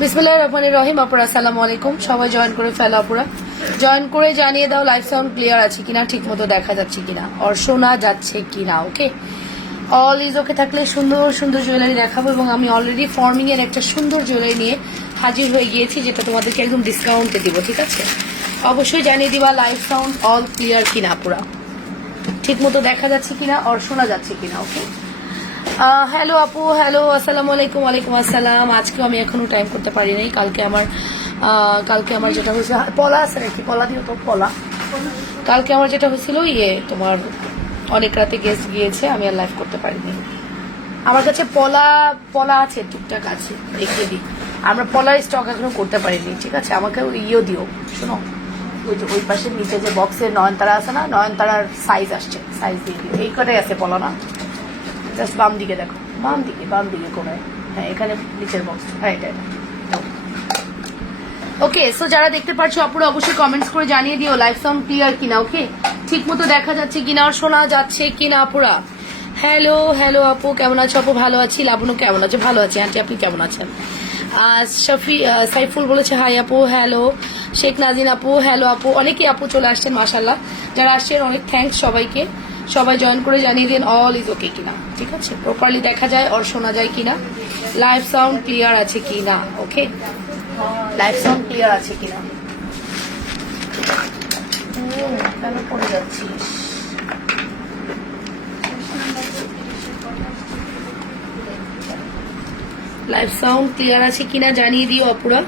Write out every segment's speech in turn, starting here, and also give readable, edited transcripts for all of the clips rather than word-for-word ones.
বিসমিল্লাহির রহমানির রহিম। আপুরা আসসালামু আলাইকুম। সবাই জয়েন করে ফেলো। আপুরা জয়েন করে জানিয়ে দাও লাইভ সাউন্ড ক্লিয়ার আছে কিনা, ঠিক মতো দেখা যাচ্ছে কিনা, আর শোনা যাচ্ছে কিনা। ওকে, অল ইজ ওকে থাকলে সুন্দর সুন্দর জুয়েলারি দেখাবো। এবং আমি অলরেডি ফর্মিং এর একটা সুন্দর জুয়েলারি নিয়ে হাজির হয়ে গিয়েছি, যেটা তোমাদেরকে একদম ডিসকাউন্টে দিব। ঠিক আছে, অবশ্যই জানিয়ে দিবা লাইভ সাউন্ড অল ক্লিয়ার কিনা, পুরা ঠিক মতো দেখা যাচ্ছে কিনা, আর শোনা যাচ্ছে কিনা। ওকে, হ্যালো আপু, হ্যালো, আসসালামু আলাইকুম। ওয়ালাইকুম আসসালাম। আজকেও আমি এখনো টাইম করতে পারি নাই। কালকে আমার যেটা হয়েছে, পলা আছে নাকি, পলা দিও তো, পলা। কালকে আমার যেটা হয়েছিল তোমার অনেক রাতে গেস্ট গিয়েছে, আমি আর লাইভ করতে পারিনি। আমার কাছে পলা আছে, টুকটাক আছে, দেখিয়ে দিই। আমরা পলার স্টক এখনো করতে পারিনি। ঠিক আছে, আমাকে দিও, শোনো, ওই পাশে নিচে যে বক্সের নয়নতারা আছে না, নয়নতারার সাইজ আসছে, সাইজ দিয়ে দিও। এই কটাই আছে পলা না, জাস্ট বাম দিকে দেখো, বাম দিকে কোনায়। হ্যাঁ, এখানে নিচের বক্স। হ্যাঁ, এটা ওকে। সো যারা দেখতে পাচ্ছ আপুরা অবশ্যই কমেন্টস করে জানিয়ে দিও লাইভ সাউন্ড ক্লিয়ার কিনা। ওকে, ঠিক মতো দেখা যাচ্ছে কিনা আর শোনা যাচ্ছে কিনা আপুরা। হ্যালো হ্যালো আপু, কেমন আছো? আপু ভালো আছি। লাবণু কেমন আছো? ভালো আছি আন্টি, আপনি কেমন আছেন? সাইফুল বলেছে হাই আপু, হ্যালো। শেখ নাজিন আপু, হ্যালো আপু। অনেকেই আপু চলে আসছেন, মাশাল্লাহ। যারা আসছেন অনেক থ্যাঙ্কস সবাইকে। সবাই জয়েন করে জানিয়ে দিন অল ইজ ওকে কিনা। ঠিক আছে, প্রপারলি দেখা যায় আর শোনা যায় কিনা, লাইভ সাউন্ড ক্লিয়ার আছে কিনা। ওকে, লাইভ সাউন্ড ক্লিয়ার আছে কিনা। কেন পড়ে যাচ্ছিস? লাইভ সাউন্ড ক্লিয়ার আছে কিনা জানিয়ে দিও আপুরা।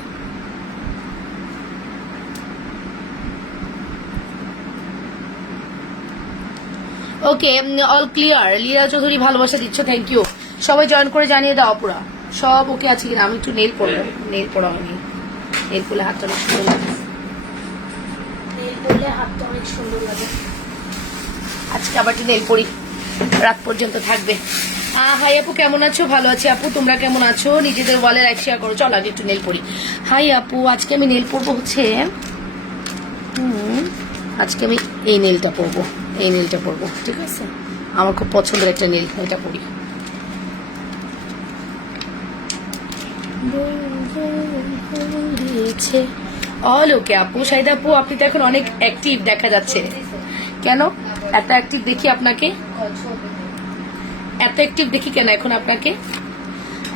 ওকে, অল ক্লিয়ার। লীলা চৌধুরী ভালোবাসা দিচ্ছ, থ্যাংক ইউ। সবাই জয়েন করে জানিয়ে দাও আপুরা সব ওকে আছে কিনা। আমি একটু নেল পড়বো, নেল পড়া হয়নি। নেল পড়লে হাতটা অনেক সুন্দর লাগে, নেল পড়লে হাতটা অনেক সুন্দর লাগে। আজকে আবার একটু নেল পড়ি, রাত পর্যন্ত থাকবে। হাই আপু, কেমন আছো? ভালো আছি আপু, তোমরা কেমন আছো? নিজেদের ওয়ালে লাইক শেয়ার করো। চলো আগে একটু নেল পড়ি। হাই আপু, আজকে আমি নেল পড়বো হচ্ছে আজকে আমি এই নেলটা পরবো, এই নেলটা পরবো। ঠিক আছে, আমার খুব পছন্দের একটা নেল, এটা পরি। অল ওকে আপু। শাহিদা আপু, আপনি তো এখন অনেক অ্যাক্টিভ দেখা যাচ্ছে। কেন এত অ্যাক্টিভ দেখি আপনাকে? এত অ্যাক্টিভ দেখি কেন এখন আপনাকে?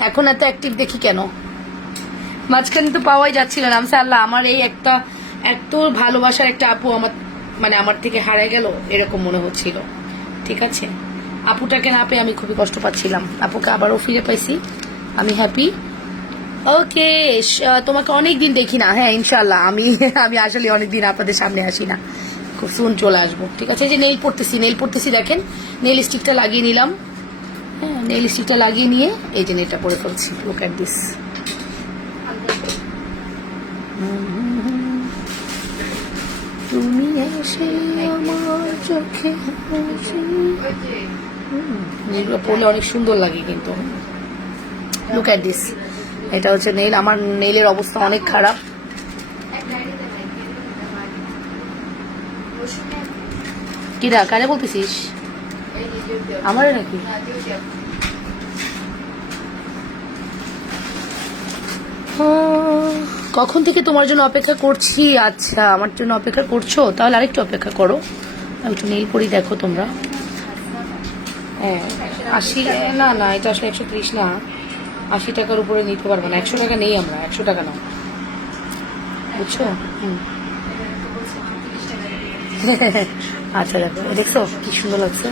এখন এত অ্যাক্টিভ দেখি কেন? মাঝখানে তো পাওয়াই যাচ্ছিল না। আল্লাহ, আমার এই একটা এত ভালোবাসার একটা আপু আমার থেকে হারায় গেল, এরকম মনে হচ্ছিল। ঠিক আছে, আপুটাকে না পেয়ে আমি খুবই কষ্ট পাচ্ছিলাম। আপুকে আবারও ফিরে পাইছি, আমি হ্যাপি। ওকে, তোমাকে অনেকদিন দেখি না। হ্যাঁ, ইনশাল্লাহ আমি আসলে অনেকদিন আপনাদের সামনে আসি না, খুব সুন চলে আসবো। ঠিক আছে, যে নেল পড়তেছি দেখেন, নেল স্টিকটা লাগিয়ে নিলাম। হ্যাঁ, নেল স্টিকটা লাগিয়ে নিয়ে এই যে নেলটা পরে ফেলছি। Look at this. তুমি এসে আমার চোখে নেলগুলো পরলে অনেক সুন্দর লাগে কিন্তু। লুক অ্যাট দিস, এটা হচ্ছে নেল। আমার নেলের অবস্থা অনেক খারাপ। কিরা, কারে বলতেছিস? আমারে নাকি? কখন থেকে তোমার জন্য অপেক্ষা করছি। আচ্ছা, আমার জন্য অপেক্ষা করছো, তাহলে আরেকটু অপেক্ষা করো। আমি একটু নেল পরি, দেখো তোমরা। হ্যাঁ, 80 না, এটা আসলে 130 না, 80 টাকার উপরে নিতে পারবো না। 100 টাকা নেই আমরা, 100 টাকা নাও, বুঝছো? আচ্ছা, দেখো, দেখছো কি সুন্দর লাগছে।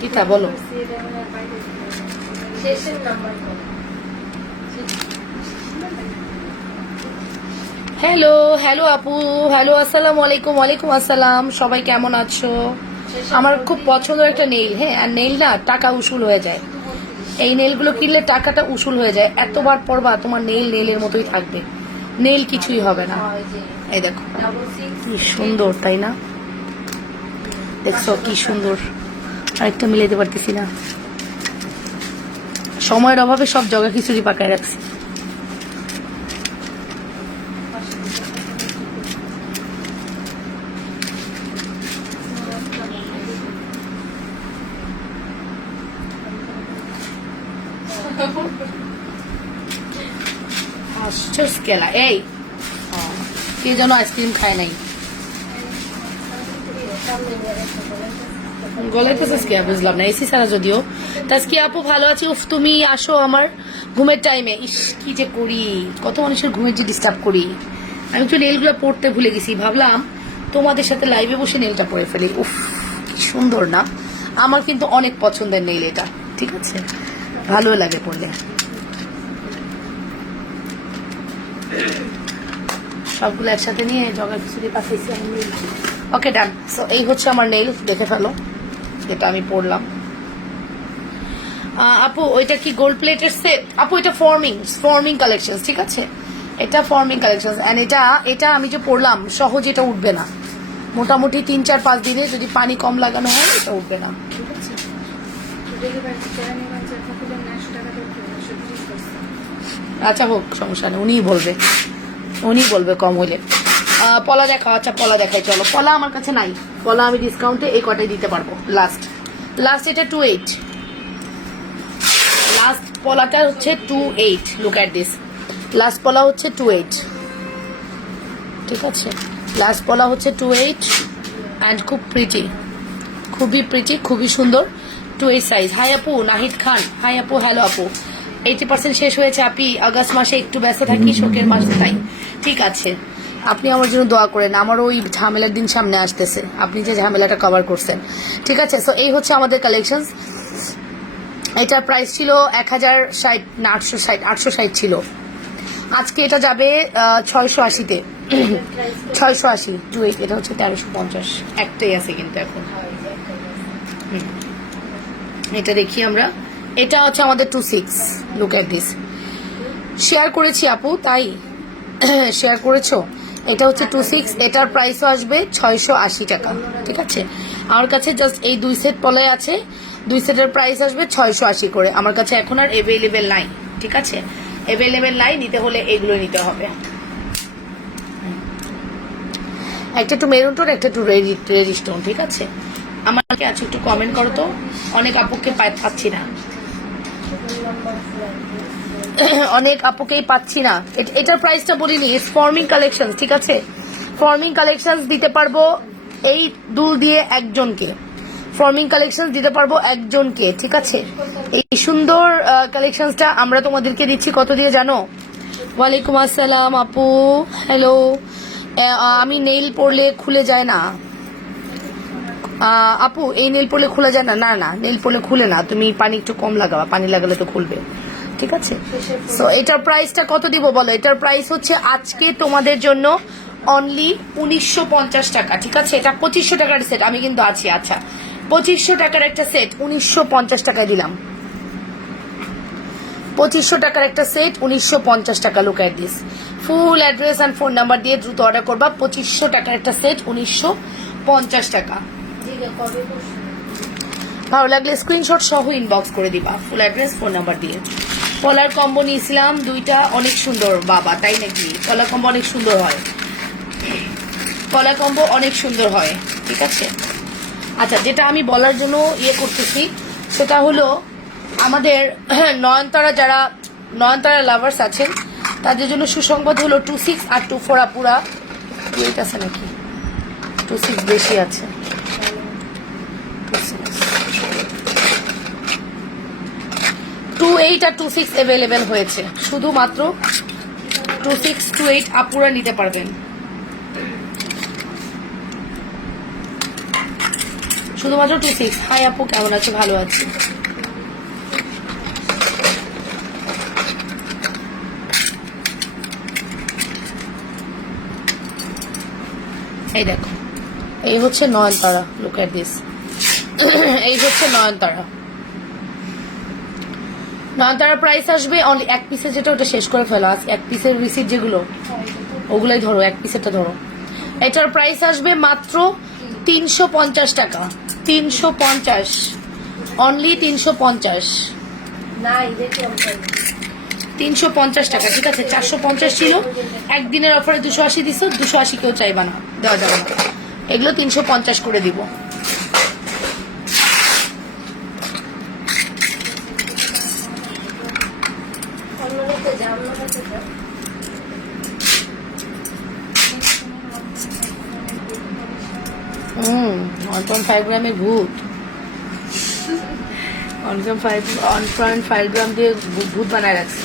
কিতা বলো? হ্যালো হ্যালো আপু, হ্যালো, আসসালামু আলাইকুম। ওয়ালাইকুম আসসালাম। সবাই কেমন আছো? আমার খুব পছন্দের একটা নেল। হ্যাঁ, আর নেল না টাকা উসুল হয়ে যায়। এই নেলগুলো কিনলে টাকাটা উসুল হয়ে যায়। এতবার পরবা তোমার নেল নেলের মতোই থাকবে, নেল কিছুই হবে না। এই দেখো কি সুন্দর, তাই না? দেখছো কি সুন্দর? আরেকটা মিলাইতে পারতেছি না, সময়ের অভাবে সব জগা খিচুড়ি পাকায় রাখছি। কেলা এই কে যেন আইসক্রিম খায় নাই গলাইতেছিস কে বুঝলাম না এসি ছাড়া যদিও তাজকি আপু ভালো আছি উফ তুমি আসো আমার ঘুমের টাইমে ইস কি যে করি কত মানুষের ঘুমের যে ডিস্টার্ব করি আমি একটু নেলগুলো পড়তে ভুলে গেছি ভাবলাম তোমাদের সাথে লাইভে বসে নেলটা পরে ফেলি উফ কি সুন্দর না আমার কিন্তু অনেক পছন্দের নেল এটা ঠিক আছে ভালো লাগে পড়লে সবগুলো একসাথে নিয়ে জগার পিছনে পাঠাইছি আমি ওকে ডান সো এই হচ্ছে আমার নেল দেখে ফেলো যেটা আমি পড়লাম আপু ওইটা কি গোল্ড প্লেটের সেট আপু এটা ফর্মিং কালেকশন ঠিক আছে এটা ফর্মিং কালেকশন এন্ড এটা আমি যে পড়লাম সহজ এটা উঠবে না মোটামুটি 3-4-5 দিনে যদি পানি কম লাগানো হয় এটা উঠবে না ঠিক আছে আচ্ছা হোক সমস্যা নেই উনিই বলবে কম হলে পলা দেখাও আচ্ছা পলা দেখাই চলো পলা আমার কাছে নাই পলা আমি ডিসকাউন্টে এই কটাই দিতে পারবো লাস্ট এটা 28 লাস্ট পলাটা হচ্ছে 28 লুক এট দিস লাস্ট পলা হচ্ছে 28 ঠিক আছে লাস্ট পলা হচ্ছে 28 অ্যান্ড খুব প্রিটি খুবই সুন্দর 28 সাইজ হাই আপু নাহিদ খান হাই আপু হ্যালো আপু 80% শেষ হয়েছে আপনি আগস্ট মাসে একটু ব্যস্ত থাকি শোকের মাসে তাই ঠিক আছে আপনি আমার জন্য দোয়া করেন আমারও ওই ঝামেলার দিন সামনে আসতেছে আপনি যে ঝামেলাটা কভার করছেন ঠিক আছে সো এই হচ্ছে আমাদের কালেকশন এটার প্রাইস ছিল 1060 না 860 ছিল আজকে এটা যাবে 680-তে 680 28 এটা হচ্ছে 1350 একটাই আছে কিন্তু এখন এটা দেখি আমরা এটা হচ্ছে আমাদের 26 লুক এট দিস শেয়ার করেছি আপু তাই শেয়ার করেছো এটা হচ্ছে 26 এটার প্রাইসও আসবে 680 টাকা ঠিক আছে আমার কাছে জাস্ট এই 2 সেট পলাই আছে 2 সেটের প্রাইস আসবে 680 করে আমার কাছে এখন আর অ্যাভেলেবেল নাই ঠিক আছে অ্যাভেলেবেল নাই নিতে হলে এগুলো নিতে হবে একটা একটু মেরুন টোন একটা একটু রেড স্টোন ঠিক আছে আমাকে আজ একটু কমেন্ট করো তো অনেক আপুকে পাচ্ছি না অনেক আপুকেই পাচ্ছি না এটার প্রাইসটা বলিনি ফর্মিং কালেকশন ঠিক আছে ফর্মিং কালেকশন দিতে পারবো এই দুল দিয়ে একজনকে ফর্মিং কালেকশন দিতে পারবো একজনকে ঠিক আছে এই সুন্দর কালেকশনটা আমরা তোমাদেরকে দিচ্ছি কত দিয়ে জানো ওয়ালাইকুম আসসালাম আপু হ্যালো আমি নেইল পরলে খুলে যায় না আপু এই নেল পরলে খোলা যায় না না নেল পরলে খুলে না তুমি পানি একটু কম লাগাবা পানি লাগালে তো খুলবে ঠিক আছে সো এটার প্রাইসটা কত দিব বলো এটার প্রাইস হচ্ছে আজকে তোমাদের জন্য অনলি 1950 টাকা ঠিক আছে এটা 2500 টাকার সেট আমি কিন্তু আছি আচ্ছা 2500 টাকার একটা সেট 1950 টাকায় দিলাম 2500 টাকার একটা সেট 1950 টাকা look at this full address and phone number দিয়ে দ্রুত অর্ডার করবা 2500 টাকার একটা সেট 1950 টাকা ভালো লাগলে স্ক্রিনশট সহ ইনবক্স করে দিবা ফুল অ্যাড্রেস ফোন নাম্বার দিয়ে পলার কম্বো নিয়েছিলাম দুইটা অনেক সুন্দর বাবা তাই নাকি পলার কম্বো অনেক সুন্দর হয় পলার কম্বো অনেক সুন্দর হয় ঠিক আছে আচ্ছা যেটা আমি বলার জন্য করতেছি সেটা হলো আমাদের নয়নতারা লাভার্স আছেন তাদের জন্য সুসংবাদ হলো 26 আর 24 আপুরা ওয়েট আছে নাকি 26 বেশি আছে 28 আর 26 অ্যাভেলেবেল হয়েছে শুধুমাত্র 26 28 আপুরা নিতে পারবেন শুধুমাত্র 26 হাই আপু কেমন আছে ভালো আছি এই দেখো এই হচ্ছে নয়নতারা লুক এট দিস এই হচ্ছে নয়নতারা প্রাইস আসবে অনলি এক পিসে যেটা ওটা শেষ করে ফেলো এক পিসের রিসিট যেগুলো ওগুলাই ধরো এক পিসেরটা ধরো এটার প্রাইস আসবে মাত্র 350 টাকা 350 অনলি 350 350 টাকা ঠিক আছে 450 ছিল একদিনের অফারে 280 দিছো 280 কেউ চাইবা না দেওয়া যাবে না এগুলো 350 করে দিব 1.5 গ্রামের ভূত, 1.5 গ্রাম দিয়ে ভূত বানায় রাখছি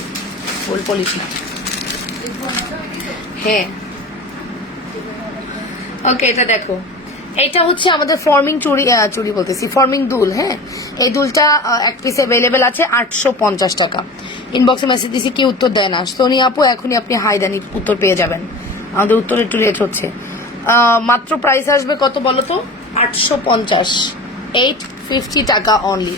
গোল পলিশি। হ্যাঁ ওকে, এটা দেখো, এটা হচ্ছে আমাদের ফর্মিং চুড়ি বলতেছি, ফর্মিং দুল। হ্যাঁ, এই দুলটা এক পিস অ্যাভেলেবেল আছে 850 টাকা। ইনবক্সে মেসেজ দিছি, কি উত্তর দেয় না। সোনি আপু এখনই আপনি হাই দেন, উত্তর পেয়ে যাবেন। আমাদের উত্তর একটু লেট হচ্ছে। মাত্র প্রাইস আসবে কত বলো তো? 850, 850 টাকা অনলি,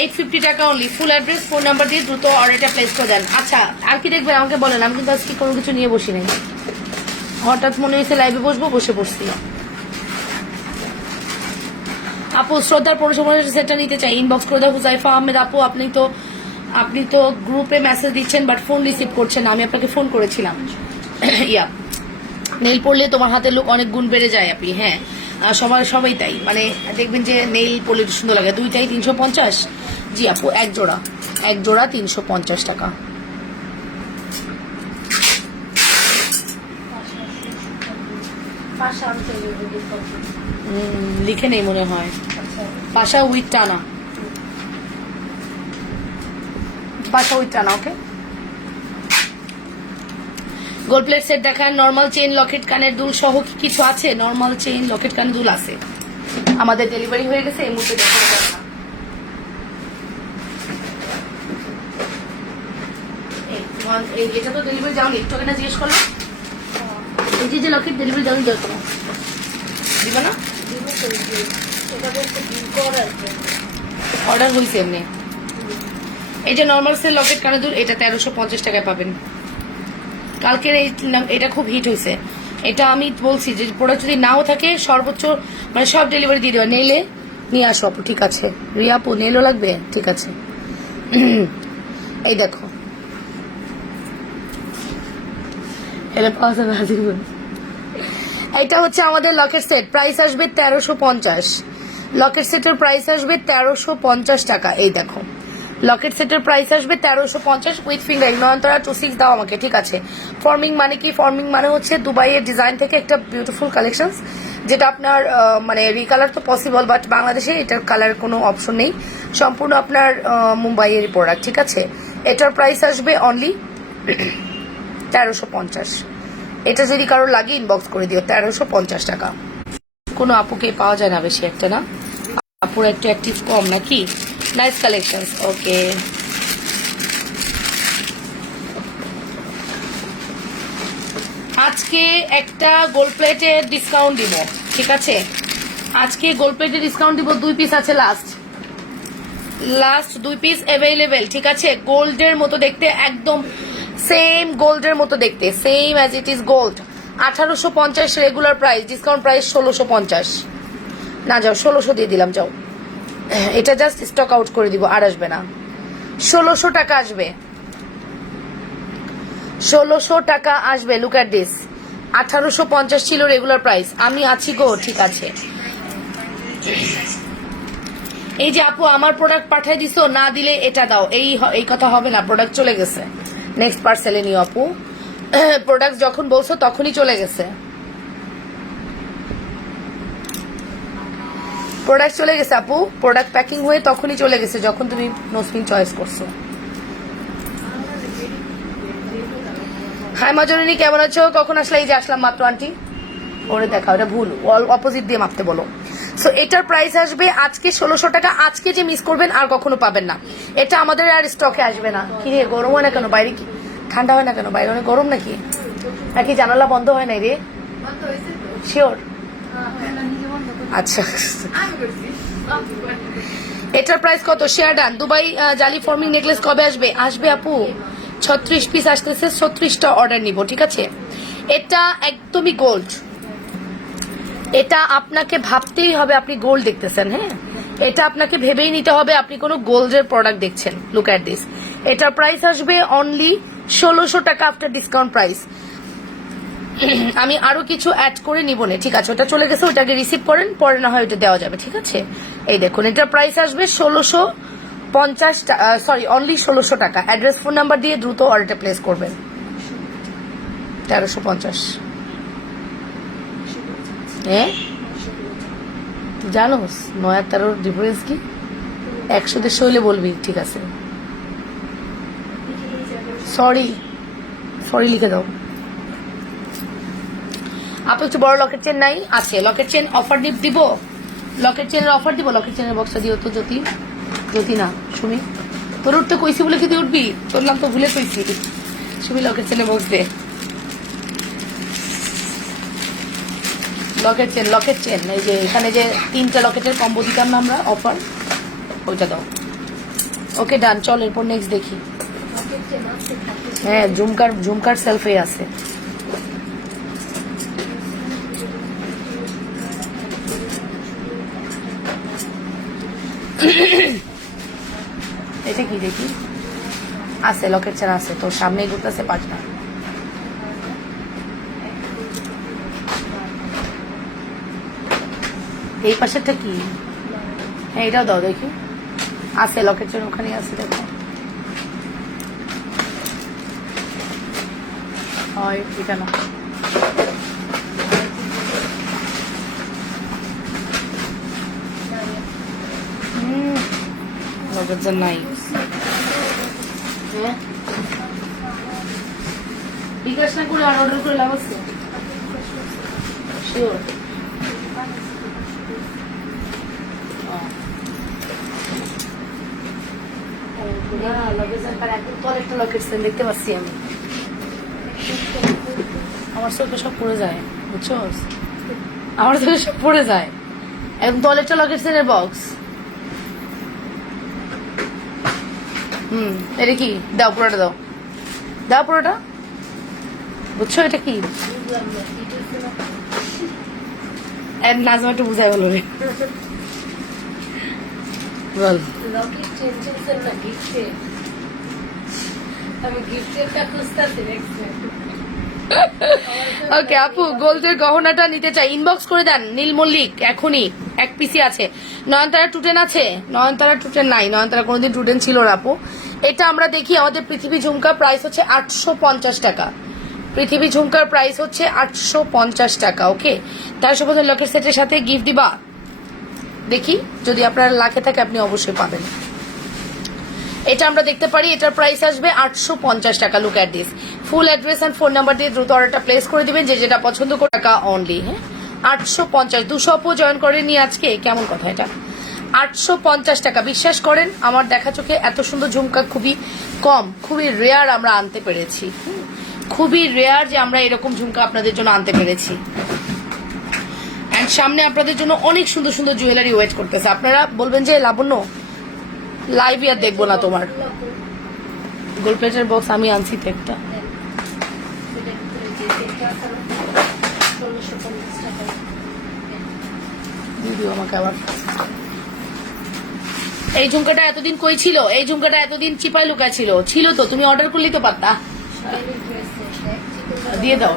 850 টাকা only. Full address, phone number দিয়ে দ্রুত অর্ডারটা প্লেস করে দেন। আচ্ছা, আর কি দেখবেন আমাকে বলেন, আমি কিন্তু আজকে কোনো কিছু নিয়ে বসি নাই, হঠাৎ মনে হয়েছে লাইভে বসবো, বসে পড়ছি। আপু শ্রদ্ধার 1550 সেটটা নিতে চাই, ইনবক্স করে দাও। হুজাইফা আহমেদ আপু, আপনি তো গ্রুপে মেসেজ দিচ্ছেন বাট ফোন রিসিভ করছেন না, আমি আপনাকে ফোন করেছিলাম। ইয়া, নেইল পরলে তোমার হাতের লোক অনেক গুণ বেড়ে যায় আপনি। হ্যাঁ, সবাই তাই, মানে দেখবেন যে নেইল পরলে সুন্দর লাগে। দুইটাই 350। জি আপু, এক জোড়া 350 টাকা। লিখে নেই মনে হয়, পাশা উইথ টানা, পাশা উইথ টানা। ওকে, গোল্ড প্লেট সেট দেখান। নর্মাল চেইন লকেট কানের দুল সহ কি কিছু আছে? নর্মাল চেইন লকেট কানের দুল আছে, আমাদের ডেলিভারি হয়ে গেছে, এই মুহূর্তে দেখানো যাবে না। এটা তো ডেলিভারি যাওনি, একটু আগে না জিজ্ঞেস করলাম। এই যে লকেট ডেলিভারি যাওনি, দরকার দিবা না? অর্ডার হয়েছে এমনি। এই যে নর্মাল সেল লকেট কানের দুল, এটা 1350 টাকায় পাবেন। কালকের এটা খুব হিট হয়েছে। এটা আমি বলছি যে প্রোডাক্ট যদি নাও থাকে সর্বোচ্চ মানে সব ডেলিভারি দিয়ে দেওয়া। নেইলে নিয়ে আসো আপু, ঠিক আছে। রিয়া আপু, নেইলও লাগবে, ঠিক আছে। এই দেখো, এটা হচ্ছে আমাদের লকেট সেট, প্রাইস আসবে 1350। লকেট সেটের প্রাইস আসবে 1350 টাকা। এই দেখো, লকেট সেটের প্রাইস আসবে 1350 উইথ ফিঙ্গারিং। নয়নতারা 26 দাও আমাকে, ঠিক আছে। ফর্মিং মানে কি? ফর্মিং মানে হচ্ছে দুবাইয়ের ডিজাইন থেকে একটা বিউটিফুল কালেকশন, যেটা আপনার মানে রিকালার তো পসিবল, বাট বাংলাদেশে এটার কালার কোনো অপশন নেই, সম্পূর্ণ আপনার মুম্বাইয়ের প্রোডাক্ট, ঠিক আছে। এটার প্রাইস আসবে অনলি 1350। এটা যদি কারোর লাগে ইনবক্স করে দিও, 1350 টাকা। কোনো আপুকে পাওয়া যায় না বেশি একটা, না আপুর একটু অ্যাক্টিভ কম নাকি? Nice collection. ওকে, আজকে একটা গোল্ড প্লেটের ডিসকাউন্ট দিব, ঠিক আছে। আজকে গোল্ড প্লেটের ডিসকাউন্ট দিব, 2 পিস আছে, লাস্ট 2 পিস অ্যাভেলেবেল, ঠিক আছে। গোল্ডের মতো দেখতে, একদম সেম গোল্ডের মতো দেখতে, same as it is gold. 1850 regular price, discount price 1650। না যাও, 1600 দিয়ে দিলাম, যাও। এটা জাস্ট স্টক আউট করে দিব, আর আসবে না। 1600 টাকা আসবে, 1600 টাকা আসবে। লুক অ্যাট দিস, 1850 ছিল রেগুলার প্রাইস। আমি আছি গো, ঠিক আছে। এই যে আপু আমার প্রোডাক্ট পাঠাই দিছো, না দিলে এটা দাও, এই কথা হবে না। প্রোডাক্ট চলে গেছে, নেক্সট পার্সেলে নিও আপু। প্রোডাক্ট যখন বলছো তখনই চলে গেছে, প্রোডাক্ট চলে গেছে আপু। প্রোডাক্ট প্যাকিং হয়ে তখনই চলে গেছে যখন তুমি নসমিন চয়েস করছো। হাই মাজরিনী, কেমন আছো? কখন আসলে? এই যে আসলাম মাত্র। আন্টি ওরে দেখা, ওটা ভুল, অপোজিট দিয়ে মাপতে বলো। সো এটার প্রাইস আসবে আজকে 1600 টাকা। আজকে যে মিস করবেন আর কখনো পাবেন না। এটা আমাদের আর স্টকে আসবে না। কি রে, গরম হয় না কেন? বাইরে কি ঠান্ডা হয় না কেন? বাইরে অনেক গরম নাকি? নাকি জানালা বন্ধ হয় নাই রে? শিওর? আচ্ছা, এটার প্রাইস কত? Share done. দুবাই জালি ফর্মিং নেকলেস কবে আসবে? আসবে আপু, 36 পিস আসতেছে, 36টা অর্ডার নিব, ঠিক আছে। এটা একদমই গোল্ড, এটা আপনাকে ভাবতেই হবে আপনি গোল্ড দেখতেছেন। হ্যাঁ, এটা আপনাকে ভেবেই নিতে হবে আপনি কোনো গোল্ডের প্রোডাক্ট দেখছেন। লুক অ্যাট দিস, এটার প্রাইস আসবে অনলি 1600 টাকা আফটার ডিসকাউন্ট প্রাইস। আমি আরো কিছু অ্যাড করে নিব না, ঠিক আছে। ওটা চলে গেছে, ওটাকে রিসিভ করেন, পরে না হয় ওটা দেওয়া যাবে, ঠিক আছে। এই দেখুন, এটার প্রাইস আসবে 1600 50 সরি অনলি 1600 টাকা। অ্যাড্রেস ফোন নাম্বার দিয়ে দ্রুত অর্ডারটা প্লেস করবেন। 1350। হ্যাঁ তুই জানোস 9 আর 13 ডিফারেন্স কি? 100 হইলে বলবি, ঠিক আছে। সরি সরি লিখে দাও। আপনি একটু বড় লকেট চেন নাই? আছে লকেট চেন অফার দিব। লকেট চেনের অফার দিব। লকেট চেনের বক্সটা দিও তো জ্যোতি। জ্যোতি না সুমি, তোর উঠতে কইছি বলে কি তুই উঠবি? তোর নাম তো ভুলে কইছি। সুমি লকেট চেনের বক্স দে। লকেট চেন এই যে এখানে যে 3টা লকেটের কম্বো দিতাম না আমরা অফার, ওইটা দাও। ওকে ডান, চল এরপর নেক্সট দেখি। হ্যাঁ ঝুমকার সেলফে আছে। এটা কি দেখি? আছে লকেট চেন আছে, তোর সামনেই ঘুরতেছে 5টা। এই পাশেরটা কি? হ্যাঁ এটাও দাও দেখি। আছে লকেট চেন ওখানে আছে, দেখো। হয় এটা না, লকেট চেন নাই। হ্যাঁ বিকাশ না করে অর্ডার করে লাভ আছে? শিওর? দেখতে পাচ্ছি আমি, আমার চোখে সব পড়ে যায়, বুঝছো? আমার চোখে সব পড়ে যায়। একদম টয়লেটটা লকেট চেনের বক্স। এটা কি? দাও পুরোটা দাও, দাও পুরোটা। বুঝছো এটা কি? নাজমা একটু বুঝাই বলো রে, বল। ওকে আপু, গোল্ডের গহনাটা নিতে চাই, ইনবক্স করে দেন। নীল মল্লিক এখনই 1 পিসি আছে। নয়নতারা টুটেন আছে? নয়নতারা টুটেন নাই, নয়নতারা কোনোদিন টুটেন ছিল না আপু। এটা আমরা দেখি, আমাদের পৃথিবী ঝুমকা প্রাইস হচ্ছে 850 টাকা। পৃথিবী ঝুমকার প্রাইস হচ্ছে 850 টাকা। ওকে, তার সাথে লকেট সেটের সাথে গিফট দিবা। দেখি যদি আপনার লাখে থাকে আপনি অবশ্যই পাবেন। এটা আমরা দেখতে পারি, এটার প্রাইস আসবে 850 টাকা। Look at this. Full address and phone number দিয়ে দ্রুত অর্ডারটা প্লেস করে দিবেন, যে যেটা পছন্দ করে। টাকা অনলি। হ্যাঁ 850। 200 আপু জয়েন করেনি আজকে, কেমন কথা এটা? 850 টাকা। বিশ্বাস করেন আমার দেখা চোখে এত সুন্দর ঝুমকা খুবই কম, খুবই রেয়ার আমরা আনতে পেরেছি। খুবই রেয়ার যে আমরা এরকম ঝুমকা আপনাদের জন্য আনতে পেরেছি। এন্ড সামনে আপনাদের জন্য অনেক সুন্দর সুন্দর জুয়েলারি ওয়েট করতেছে। আপনারা বলবেন যে লাবণ্য লাইভ আর দেখবো না তোমার। গোল্ড প্লেটের বক্স আমি আনছি তো একটা। আমাকে আবার এই ঝুমকাটা এতদিন কই ছিল? এই ঝুমকাটা এতদিন চিপাই লুকা ছিল। ছিল তো, তুমি অর্ডার করলেই তো পারতা। দিয়ে দাও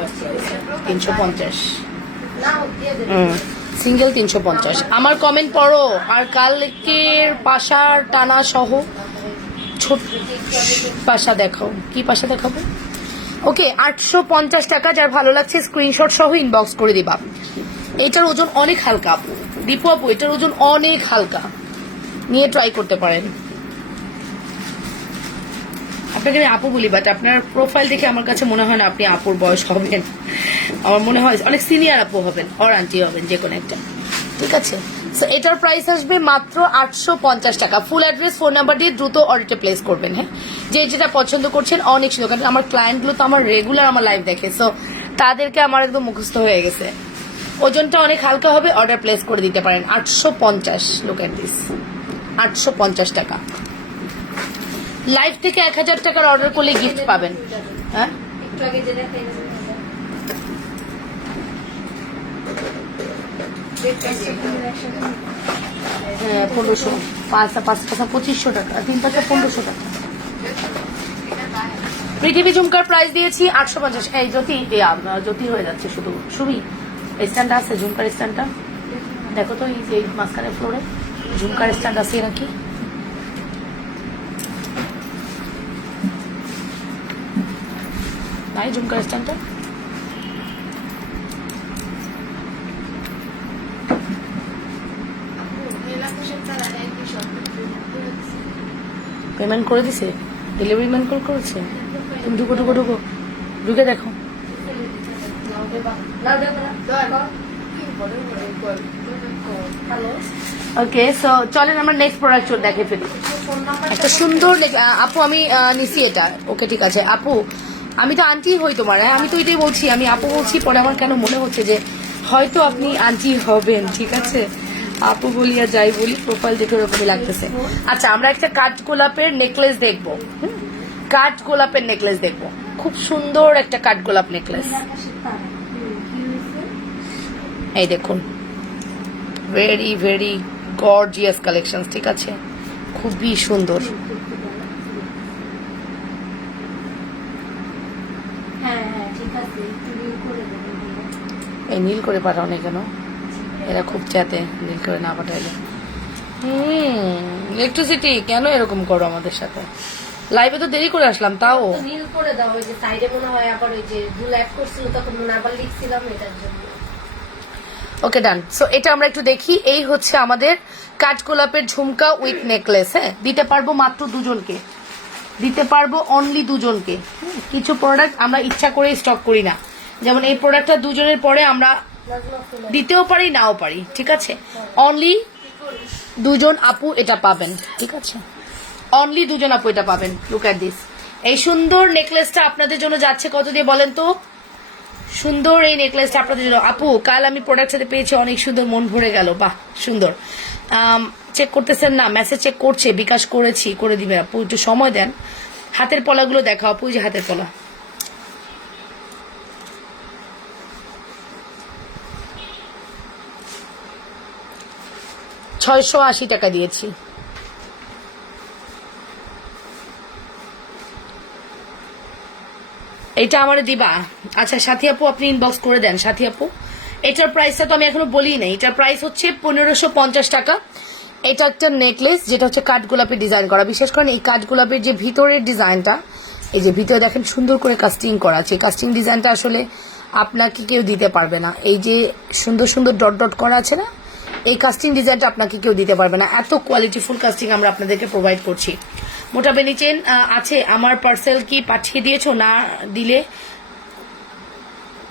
350। সিঙ্গেল 350। আমার কমেন্ট পড়ো। আর কালকের পাশার টানা সহ ছোট পাশা দেখাও। কি পাশা দেখাবো? ওকে 850 টাকা। যার ভালো লাগছে স্ক্রিনশট সহ ইনবক্স করে দিবা। এটার ওজন অনেক হালকা আপু, দীপু আপু, এটার ওজন অনেক হালকা, নিয়ে ট্রাই করতে পারেন। আপনাকে আমি আপু বলি, বাট আপনার প্রোফাইল দেখে আমার কাছে মনে হয় না আপনি আপুর বয়স হবেন। আমার মনে হয় অনেক সিনিয়র আপু হবেন, আর আন্টি হবেন, যে কোনো একটা। ঠিক আছে, সো এটার প্রাইস আসবে মাত্র 850 টাকা। ফুল অ্যাড্রেস ফোন নাম্বার দিয়ে দ্রুত অর্ডারটা প্লেস করবেন। হ্যাঁ, যে যেটা পছন্দ করছেন অনেক সুন্দর, কারণ আমার ক্লায়েন্টগুলো তো আমার রেগুলার আমার লাইভ দেখে, সো তাদেরকে আমার একদম মুখস্থ হয়ে গেছে। ওজনটা অনেক হালকা হবে, অর্ডার প্লেস করে দিতে পারেন। 850। লুক এট দিস, 850 টাকা। লাইভ থেকে 1000 টাকার অর্ডার করলে গিফট পাবেন। হ্যাঁ হ্যাঁ 1500, 5 টাকা, 3 পাঁচটা 1500 টাকা। পৃথিবী ঝুমকার প্রাইস দিয়েছি 850। এই জ্যোতি হয়ে যাচ্ছে শুধু। সুমি স্ট্যান্ডটা আছে, ঝুমকার স্ট্যান্ডটা দেখো তো, এই যে মাঝখানে ফ্লোরে ঝুমকার স্ট্যান্ড আছে নাকি? নাই ঝুমকার স্ট্যান্ডটা? পেমেন্ট করে দিছে, ডেলিভারি ম্যান কল করেছে। তুমি ঢুকো ঢুকো ঢুকো, ঢুকে দেখো। ওকে, সো চলেন আমরা নেক্সট প্রোডাক্ট দেখে ফেলি। একটা সুন্দর আপু আমি নিছি এটা। ওকে ঠিক আছে আপু, আমি তো আন্টি হই তোমার। হ্যাঁ আমি তো এটাই বলছি, আমি আপু বলছি, পরে আমার কেন মনে হচ্ছে যে হয়তো আপনি আন্টি হবেন। ঠিক আছে, আপু বলি আর যাই বলি, প্রোফাইল দেখে ওরকমই লাগতেছে। আচ্ছা, আমরা একটা কাঠ গোলাপের নেকলেস দেখবো। কাঠ গোলাপের নেকলেস দেখবো, খুব সুন্দর একটা কাঠ গোলাপ নেকলেস। এই দেখুন, ভেরি ভেরি গর্জিয়াস কালেকশন। ঠিক আছে, খুবই সুন্দর। এই নীল করে পাঠাও না কেন? এরা খুব চাতে নীল করে না পাঠাইলে। ইলেকট্রিসিটি কেন এরকম করো আমাদের সাথে? লাইভে তো দেরি করে আসলাম, তাও নীল করে দাও। ওই যে সাইডে মনে হয় আবার ওই যে ভুল অ্যাড করছিল, তখন মনে আবার লিখছিলাম এটার জন্য। ওকে ডান। সো এটা আমরা একটু দেখি। এই হচ্ছে আমাদের কাঠগোলাপের ঝুমকা উইথ নেকলেস। হ্যাঁ, দিতে পারবো মাত্র দুজনকে, দিতে পারবো অনলি দুজনকে। কিছু প্রোডাক্ট আমরা ইচ্ছা করে স্টক করি না, যেমন এই প্রোডাক্টটা দুজনের পরে আমরা দিতেও পারি নাও পারি। ঠিক আছে, অনলি দুজন আপু এটা পাবেন। ঠিক আছে, অনলি দুজন আপু এটা পাবেন। Look at this. এই সুন্দর নেকলেসটা আপনাদের জন্য যাচ্ছে কত দিয়ে বলেন তো? সুন্দর এই নেকলেসটা আপনাদের জন্য। আপু কাল আমি প্রোডাক্ট সাথে পেয়েছি, অনেক সুন্দর, মন ভরে গেল। বাহ সুন্দর। চেক করতেছেন না? মেসেজ চেক করছে, বিকাশ করেছি, করে দিবেন আপু, একটু সময় দেন। হাতের পলাগুলো দেখাও আপু, যে হাতের পলা। $680 দিয়েছি। এটা আমার দিবা? আচ্ছা সাথী আপু, আপনি ইনবক্স করে দেন। সাথী আপু, এটার প্রাইসটা তো আমি এখনো বলি নাই। এটার প্রাইস হচ্ছে 1550 টাকা। এটা একটা নেকলেস যেটা হচ্ছে কাঠগোলাপের ডিজাইন করা। বিশেষ করে এই কাঠগোলাপের যে ভিতরের ডিজাইনটা, এই যে ভিতরে দেখেন সুন্দর করে কাস্টিং করা আছে। কাস্টিং ডিজাইনটা আসলে আপনাকে কেউ দিতে পারবে না। এই যে সুন্দর সুন্দর ডট ডট করা আছে না, এই কাস্টিং ডিজাইনটা আপনাকে কেউ দিতে পারবে না। এত কোয়ালিটিফুল কাস্টিং আমরা আপনাদেরকে প্রোভাইড করছি। মোটা বেনি চেন আছে। আমার পার্সেল কি পাঠিয়ে দিয়েছো? না দিলে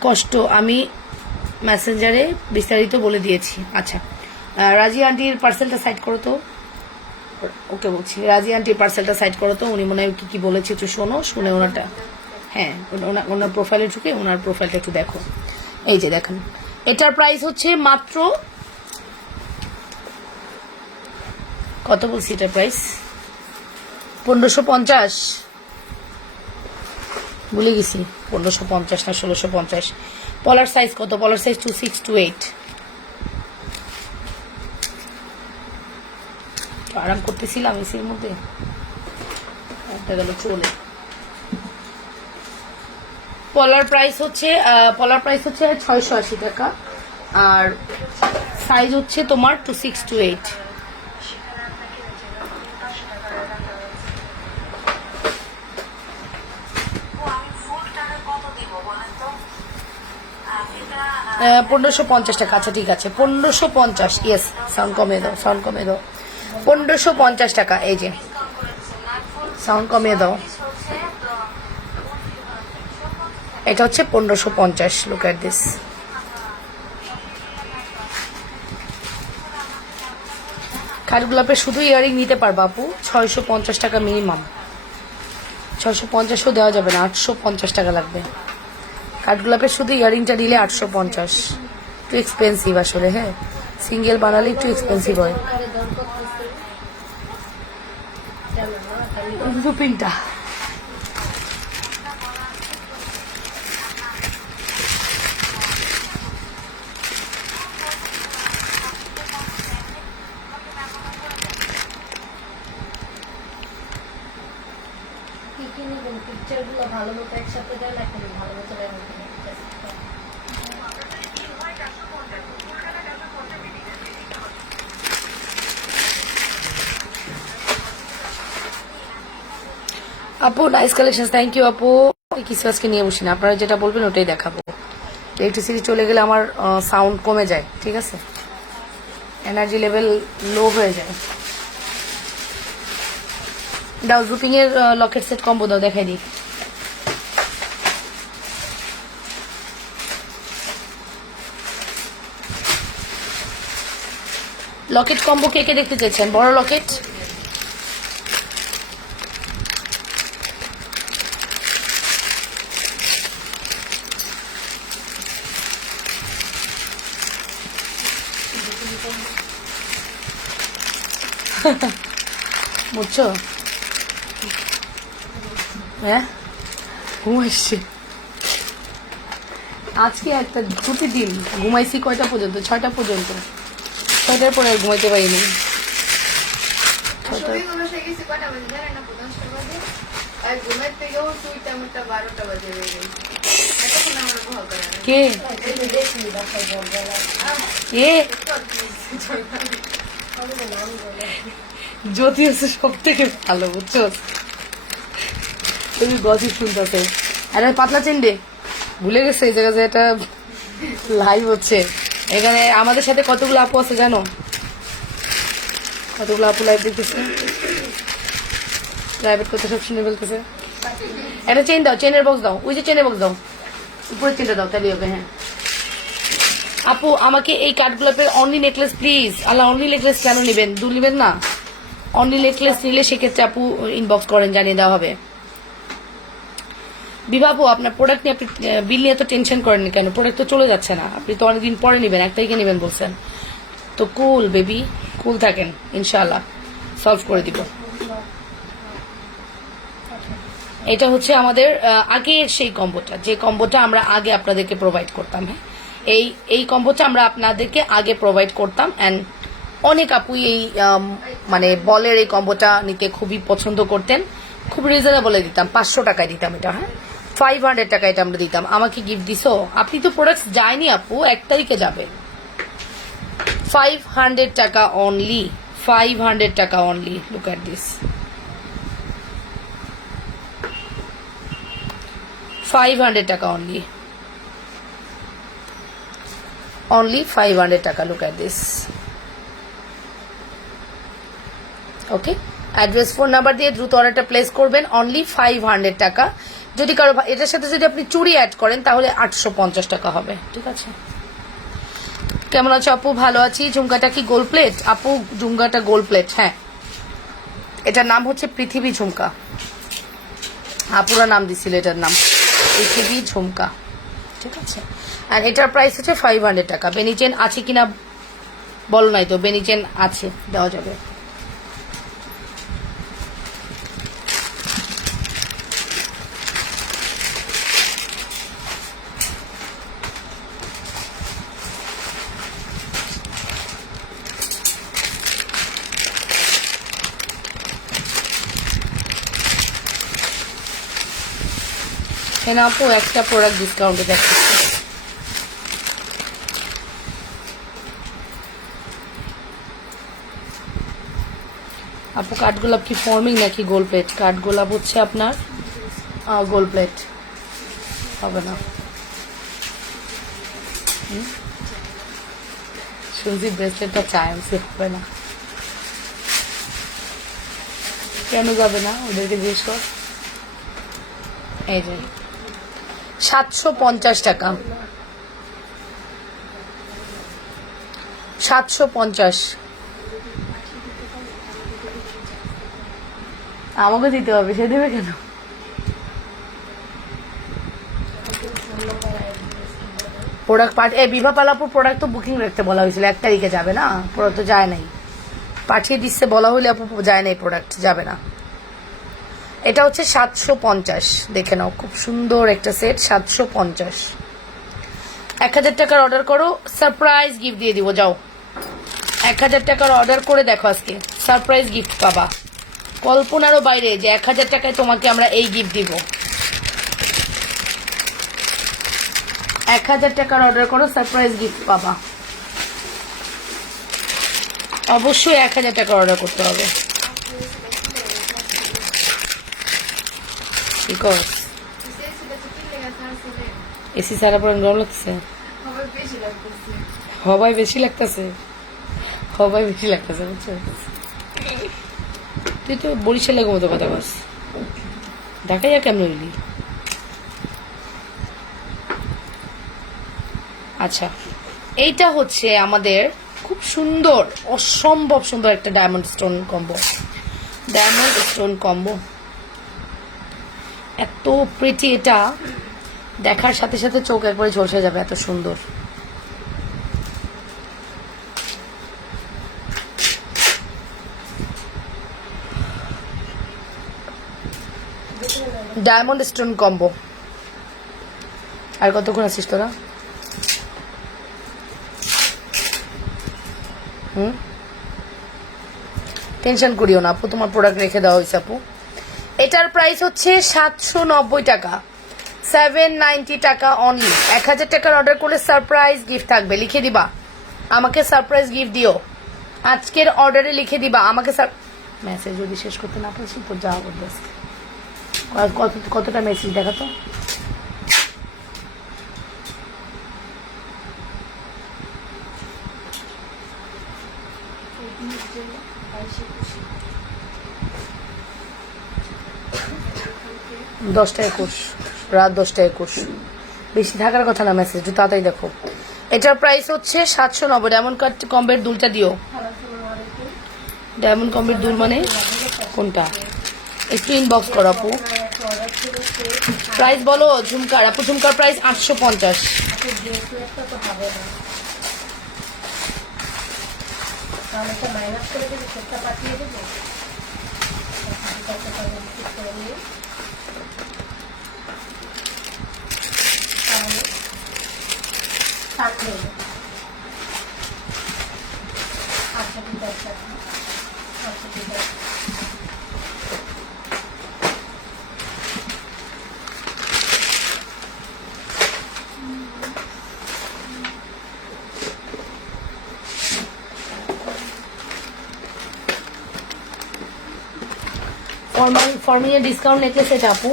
কষ্ট, আমি মেসেঞ্জারে বিস্তারিত বলে দিয়েছি। আচ্ছা, রাজি আন্টির পার্সেলটা সাইড করো তো। ওকে বলছি, রাজি আন্টির পার্সেলটা সাইড করো তো। উনি মনে হয় কি কি বলেছে একটু শোনো, শুনে ওনারটা। হ্যাঁ, ওনার প্রোফাইলে ঢুকে ওনার প্রোফাইলটা একটু দেখো। এই যে দেখেন, এটার প্রাইস হচ্ছে মাত্র কত বলছি? এটার প্রাইস 1550, ভুলে গেছি। 1550 না 1650। পলার সাইজ কত? পলার সাইজ 26 to 8। আরাম করতেছিলাম এসির মধ্যে, একটা গেল চলে। পলার প্রাইস হচ্ছে 680 টাকা, আর সাইজ হচ্ছে তোমার 26 to 8। $1550 টাকা। আচ্ছা ঠিক আছে, 1550। ইয়েস, সাউন্ড কমিয়ে দাও, সাউন্ড কমিয়ে দাও। 1550 টাকা। এই যে সাউন্ড কমিয়ে দাও। এটা হচ্ছে 1550। Look at this. কাঠগোলাপের শুধু ইয়ারিং নিতে পারবা আপু, 650 টাকা মিনিমাম। 650ও দেওয়া যাবে না, 850 টাকা লাগবে। কাঠগোলাপের শুধু ইয়ারিংটা নিলে 850। একটু এক্সপেন্সিভ আসলে। হ্যাঁ, সিঙ্গেল বানালে একটু এক্সপেন্সিভ হয়। পিনটা পিকচারগুলো ভালো মতো একসাথে দেন, এখন ভালো মতো দেন। আপু নাইস কালেকশন, থ্যাংক ইউ আপু। কিছু আজকে নিয়ে বসি না, আপনারা যেটা বলবেন ওটাই দেখাবো। ইলেকট্রিসিটি চলে গেলে আমার সাউন্ড কমে যায়, ঠিক আছে, এনার্জি লেভেল লো হয়ে যায়। দাও জুপিং এর লকেট সেট কম্বো দাও, দেখাই দিই। লকেট কম্বো কে কে দেখতে চাইছেন? বড় লকেট, বুঝছো? হ্যাঁ ঘুম আসছে আজকে, একটা ছুটি দিন। ঘুমাইছি কয়টা পর্যন্ত? 6টা পর্যন্ত। 6টার পরে আর ঘুমাইতে পারিনি। কে জ্যোতি হচ্ছে সব থেকে ভালো, বুঝছো? তুমি গসিপ শুনতেছে। আরে পাতলা চেন্ডে ভুলে গেছে এই জায়গায় এটা লাইভ হচ্ছে। এখানে আমাদের সাথে কতগুলো আপু আছে জানো? কতগুলো আপু লাইভ দেখতেছে, প্রাইভেট কথা সব শুনে ফেলতেছে। একটা চেন দাও, চেনের বক্স দাও, ওই যে চেনের বক্স দাও, উপরে চেনটা দাও, তাহলে হবে। হ্যাঁ আপু আমাকে এই কাঠগোলাপের অনলি নেকলেস প্লিজ। আল্লাহ, অনলি নেকলেস কেন নেবেন? দু নেবেন না? অনলি নেকলেস নিলে সেক্ষেত্রে আপু ইনবক্স করেন, জানিয়ে দেওয়া হবে। বিভাবু আপনার প্রোডাক্ট নিয়ে আপনি বিল নিয়ে তো টেনশন করেন কেন? প্রোডাক্ট তো চলে যাচ্ছে না, আপনি তো অনেকদিন পরে নেবেন, 1 তারিখে নেবেন বলছেন তো। কুল বেবি, কুল থাকেন, ইনশাআল্লাহ সলভ করে দিব। এটা হচ্ছে আমাদের আগে সেই কম্বোটা, যে কম্বোটা আমরা আগে আপনাদেরকে প্রোভাইড করতাম। হ্যাঁ এই কম্বোটা আমরা আপনাদেরকে আগে প্রোভাইড করতাম, অ্যান্ড অনেক আপুই এই মানে বলের এই কম্বোটা নিতে খুবই পছন্দ করতেন। খুব রিজনেবলে দিতাম, 500 টাকায় দিতাম এটা। হ্যাঁ 500 টাকা এটা আমরা দিতাম। আমাকে গিফট দিছো? আপনি তো প্রোডাক্টস যায়নি আপু, 1 তারিখে যাবে। 500 টাকা অনলি, 500 টাকা অনলি। লুক এট দিস, 500 টাকা অনলি, অনলি 500 টাকা। Look at this. Okay, address phone number দিয়ে দ্রুত অর্ডারটা প্লেস করবেন। অনলি 500 টাকা। যদি কারো এটার সাথে যদি আপনি চুড়ি অ্যাড করেন তাহলে 850 টাকা হবে, ঠিক আছে? কেমন আছো আপু? ভালো আছি। ঝুমকাটা কি গোল্ড প্লেট? আপু ঝুমকাটা গোল্ড প্লেট, হ্যাঁ। এটার নাম হচ্ছে পৃথিবী ঝুমকা, আপুরা নাম দিছিল এটার নাম পৃথিবী ঝুমকা, ঠিক আছে? আর এটার প্রাইস হচ্ছে 500 টাকা। বেনিচেন আছে কিনা বলো নাই তো? বেনিচেন আছে, দেওয়া যাবে। না আপু, একটা প্রোডাক্ট ডিসকাউন্টে দেখছি। আপু কাঠগোলাপ কি ফর্মিং নাকি গোল্ড প্লেট? কাঠগোলাপ হচ্ছে আপনার গোল্ড প্লেট, হবে না। শুনছি ব্রেসলেটটা চায়ান্সি হবে না, কেন যাবে না? ওদেরকে জিজ্ঞেস কর। এই যে 750 টাকা, 750। আমাকে দিতে হবে, সে দেবে কেন? প্রোডাক্ট বিভা পালাপুর প্রোডাক্ট তো বুকিং রাখতে বলা হয়েছিল, 1 তারিখে যাবে না। প্রোডাক্ট তো যায় নাই, পাঠিয়ে দিচ্ছে বলা হলে আপু, যায় নাই, প্রোডাক্ট যাবে না। এটা হচ্ছে 750, দেখে নাও, খুব সুন্দর একটা সেট, 750। 1000 টাকার অর্ডার করো, সারপ্রাইজ গিফট দিয়ে দিব। যাও 1000 টাকার অর্ডার করে দেখো, আজকে সারপ্রাইজ গিফট পাবা, কল্পনারও বাইরে যে 1000 টাকায় তোমাকে আমরা এই গিফট দিব। 1000 টাকার অর্ডার করো, সারপ্রাইজ গিফট পাবা। অবশ্যই 1000 টাকার অর্ডার করতে হবে। বিকজ এসি ছাড়া পর গরম লাগতেছে, হবাই বেশি লাগতেছে, হবাই বেশি লাগতেছে বুঝছো। তুই তো বরিশালের মতো কথা বলছ, ঢাকায় যা কেমন হইলি। আচ্ছা, এইটা হচ্ছে আমাদের খুব সুন্দর, অসম্ভব সুন্দর একটা diamond stone combo. Diamond stone combo এত প্রিটি, এটা দেখার সাথে সাথে চোখ একবারে ঝলসে যাবে, এত সুন্দর। Diamond stone combo. আর কতক্ষণ আছিস তোরা? টেনশন করিও না আপু, তোমার প্রোডাক্ট রেখে দেওয়া হয়েছে আপু। এটার প্রাইস হচ্ছে 790 টাকা, 790 টাকা অনলি। 1000 টাকার অর্ডার করলে সারপ্রাইজ গিফট থাকবে, লিখে দিবা আমাকে, সারপ্রাইজ গিফট দিও আজকের অর্ডারে, লিখে দিবা আমাকে। মেসেজ যদি শেষ করতে না পারছি তো যাওয়া করবে। কতটা মেসেজ দেখাতো? দশটা 21, রাত 10টা 21, বেশি থাকার কথা না মেসেজ, একটু তাড়াতাড়ি দেখো। এটার প্রাইস হচ্ছে 790। ডায়মন্ড কম্বের দুলটা দিও। ডায়মন্ড কম্বের দুল মানে কোনটা একটু ইনবক্স করো আপু। প্রাইস বলো ঝুমকার আপু, ঝুমকার প্রাইস 850। ফর্মিং এর ডিসকাউন্ট নেকলেস এটা আপু,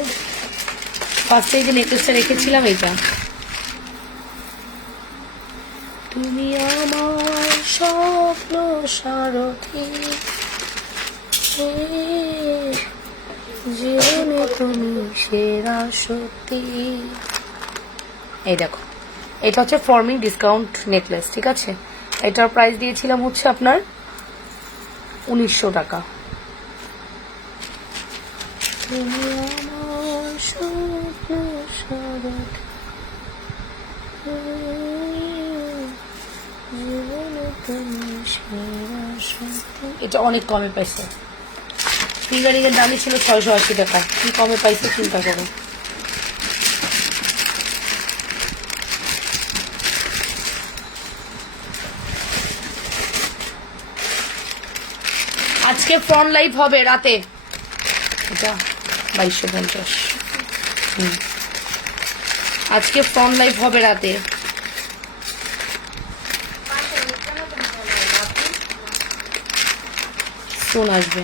ফার্স্টে যে নেকলেসটা রেখেছিলাম এটা। তুমি আমার স্বপ্ন সারথি, জীবনে তুমি সেরা সত্যি। এই দেখো, এটা হচ্ছে ফর্মিং ডিসকাউন্ট নেকলেস, ঠিক আছে। এটার প্রাইস দিয়েছিলাম হচ্ছে আপনার 1900 টাকা। তুমি আমার স্বপ্ন সারথি, এটা অনেক কমে পাইছে। ফিঙ্গারিং এর দামই ছিল 680 টাকা, কি কমে পাইছে চিন্তা করো। আজকে ফ্রন্ট লাইভ হবে রাতে, এটা 2250। আজকে ফ্রন্ট লাইভ হবে রাতে। ফোন আসবে।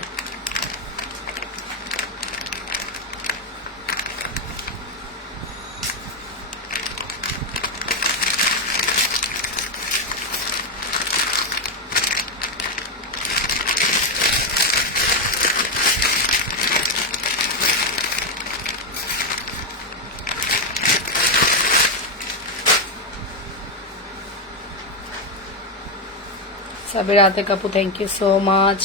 সাবিরা আতেক আপু, থ্যাংক ইউ সো মাচ।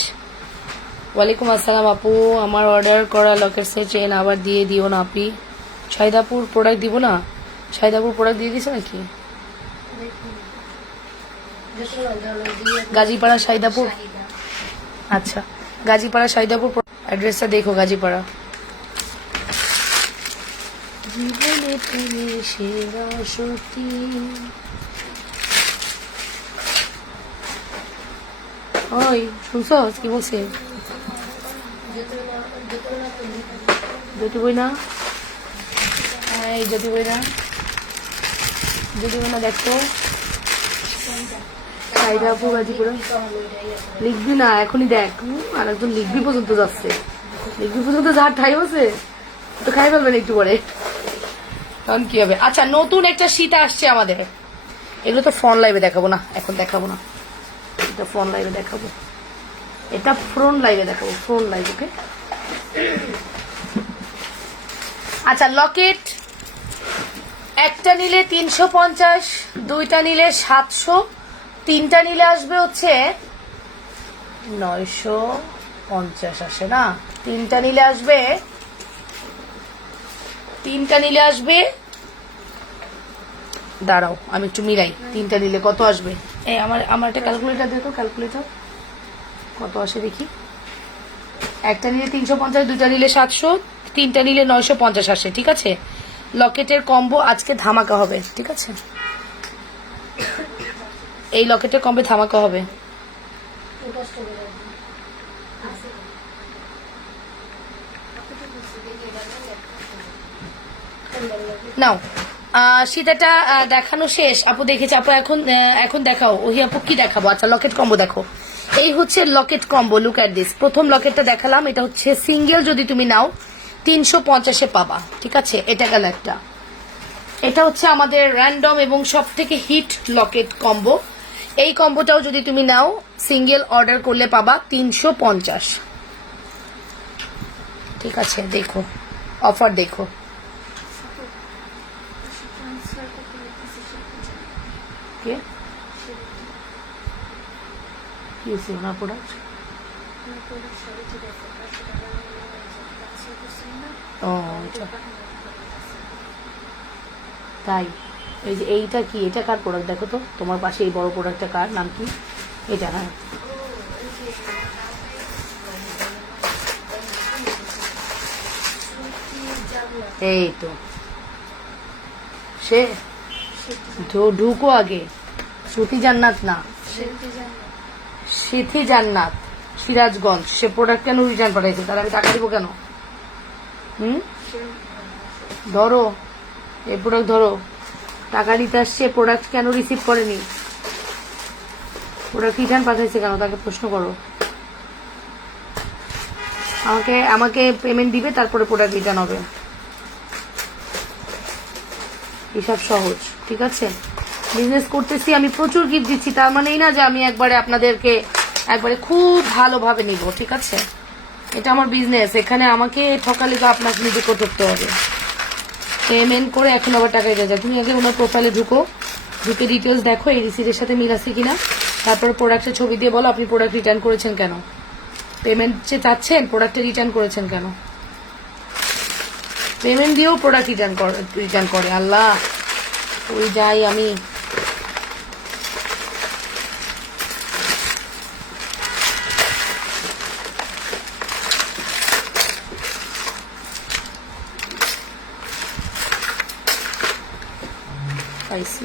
ওয়ালাইকুম আসসালাম আপু, আমার অর্ডার করা লকেট সে চেন আবার দিয়ে দিও না আপি। শাহিদাপুর প্রোডাক্ট দিব না? শাহিদাপুর প্রোডাক্ট দিয়ে দিছো নাকি? গাজীপাড়া শাহিদাপুর, আচ্ছা গাজীপাড়া শাহিদাপুর অ্যাড্রেসটা দেখো, গাজীপাড়া। জীবনে তুমি সেরা সত্যি। ওই শুনছো কি বলছে? জ্যোতি বই না, এই জ্যোতি বই না, জ্যোতি বই না দেখো। শাহিদাপুর গাজীপুরে লিখবি না এখনই, দেখ আর একজন লিখবি পর্যন্ত যাচ্ছে, লিখবি পর্যন্ত যার ঠাই আছে তো খাই ফেলবেন একটু পরে। কারণ কি হবে? আচ্ছা, নতুন একটা শীত আসছে আমাদের। এগুলো তো ফ্রন্ট লাইভে দেখাবো না, এখন দেখাবো না, এটা ফ্রন্ট লাইভে দেখাবো, এটা ফ্রন্ট লাইভে দেখাবো, ফ্রন্ট লাইভ। ওকে, আচ্ছা লকেট একটা নিলে 350, দুইটা নিলে 700, তিনটা নিলে আসবে হচ্ছে 950 আসে না, তিনটা নিলে আসবে দাঁড়াও আমি একটু মিলাই, তিনটা নিলে কত আসবে? এই আমার একটা ক্যালকুলেটর দেখো, ক্যালকুলেটর কত আসে দেখি। একটা নিলে 350, দুইটা নিলে 700, তিনটা নিলে 950 আসে। ঠিক আছে, লকেটের কম্বো আজকে ধামাকা হবে। ঠিক আছে, এই লকেটের কম্বো ধামাকা হবে। নাও সীতাটা দেখানো শেষ। আপু দেখেছে, আপু এখন দেখাও। ওহি আপু কি দেখাবো? আচ্ছা লকেট কম্বো দেখো, এই হচ্ছে Locket combo. Look at this, প্রথম লকেটটা দেখালাম, এটা হচ্ছে সিঙ্গেল, যদি তুমি নাও 350-এ পাবা। ঠিক আছে, এটা গেল একটা। এটা হচ্ছে আমাদের র্যান্ডম এবং সব থেকে হিট লকেট কম্বো। এই কম্বোটাও যদি তুমি নাও সিঙ্গেল অর্ডার করলে পাবা 350। ঠিক আছে, দেখো অফার দেখো। কে কি হয়েছে ওনার প্রোডাক্ট? ও আচ্ছা, তাই। এই যে এইটা কি, এটা কার প্রোডাক্ট দেখো তো, তোমার পাশে এই বড় প্রোডাক্টটা কার, নাম কি? এটা, হ্যাঁ এই তো সে ঢুকো আগে। শ্রুতি জান্নাত না, সিথি জান্নাত, সিরাজগঞ্জ। সে প্রোডাক্ট কেন রিটার্ন পাঠাইছে? তাহলে আমি টাকা দিব কেন? ধরো এই প্রোডাক্ট ধরো, টাকা নিতে আসছে, প্রোডাক্ট কেন রিসিভ করেনি? প্রোডাক্ট রিটার্ন পাঠাইছে কেন? তাকে প্রশ্ন করো। আমাকে পেমেন্ট দিবে, তারপরে প্রোডাক্ট রিটার্ন হবে। হিসাব সহজ। ঠিক আছে, বিজনেস করতেছি আমি, প্রচুর গিফট দিচ্ছি, তার মানেই না যে আমি একবারে খুব ভালোভাবে নিব। ঠিক আছে, এটা আমার বিজনেস, এখানে আমাকে ঠকালে তো আপনাকে নিজে করতে হবে। পেমেন্ট করে এখন আবার টাকা দিয়ে যায়। তুমি আগে ওনার প্রোফাইলে ঢুকে ডিটেলস দেখো, এই রিসিটের সাথে মিল আছে কিনা, তারপর প্রোডাক্টের ছবি দিয়ে বলো আপনি প্রোডাক্ট রিটার্ন করেছেন কেন, পেমেন্ট যে চাচ্ছেন, প্রোডাক্টে রিটার্ন করেছেন কেন। পেমেন্ট দিয়েও প্রোডাক্ট রিটার্ন করে। আল্লাহ, ওই যাই আমি। পাইছি।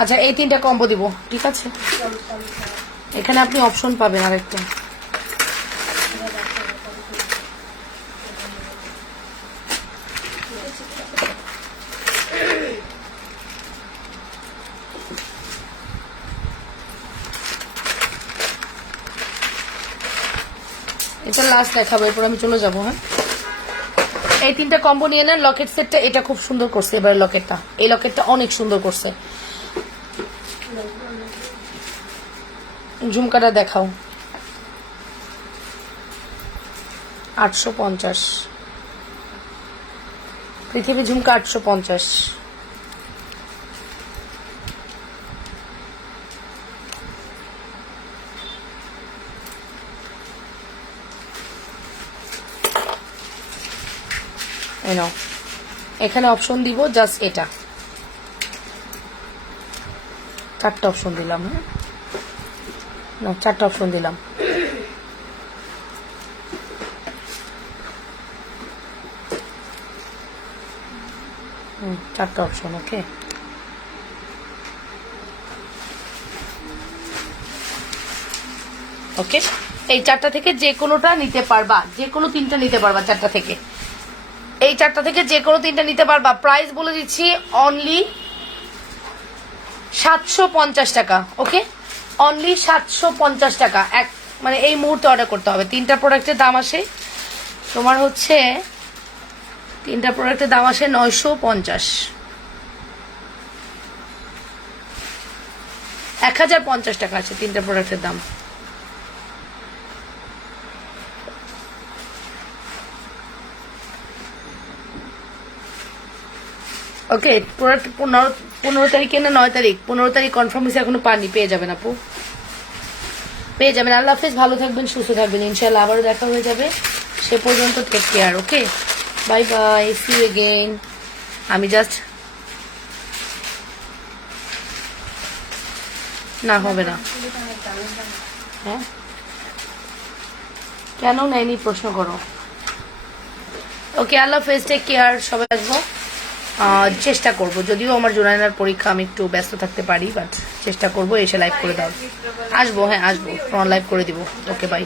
আচ্ছা, এই তিনটা কম্বো দিব। ঠিক আছে, এখানে আপনি অপশন পাবেন আরেকটা। এটা লাস্ট দেখাবো, এরপর আমি চলে যাবো। হ্যাঁ, এই তিনটা কম্বো নিয়ে নেন। লকেট সেটটা এটা খুব সুন্দর করছে এবার, লকেটটা, এই লকেটটা অনেক সুন্দর করছে। ঝুমকাটা দেখাও। 850 পৃথিবী ঝুমকা, 850। এখানে অপশন দিব জাস্ট এটা, চারটা অপশন দিলাম। হ্যাঁ, চারটা অপশন দিলাম। চারটা অপশন। ওকে, ওকে, এই চারটা থেকে যে কোনোটা নিতে পারবা, যে কোনো তিনটা নিতে পারবা চারটা থেকে। এই চারটা থেকে যে কোনো তিনটা নিতে পারবা। প্রাইস বলে দিচ্ছি অনলি 750 টাকা। ওকে, অনলি 750 টাকা। মানে এই মুহূর্তে অর্ডার করতে হবে। 3টা প্রোডাক্টের দাম আসে তোমার হচ্ছে 3টা প্রোডাক্টের দাম আসে 950, 1050 টাকা আছে 3টা প্রোডাক্টের দাম। ওকে, প্রোডাক্ট 15 তারিখে না 9 তারিখ, 15 তারিখ কনফার্ম হয়েছে, এখনো পানি পেয়ে যাবেন আপু, পেয়ে যাবেন। আল্লাহ হাফেজ, ভালো থাকবেন, সুস্থ থাকবেন, ইনশাল্লাহ আবারও দেখা হয়ে যাবে। সে পর্যন্ত take care. Okay, bye bye, see you again. আমি জাস্ট না হবে না, হ্যাঁ কেন নেয়নি প্রশ্ন করো। ওকে, আল্লাহ হাফেজ, টেক কেয়ার, সবাই আসবো। চেষ্টা করব, যদিও আমার জুনায়নার পরীক্ষা, আমি একটু ব্যস্ত থাকতে পারি, বাট চেষ্টা করব এসে লাইভ করে দাও। আসবো, হ্যাঁ আসবো, ফোন লাইভ করে দিব। ওকে, বাই।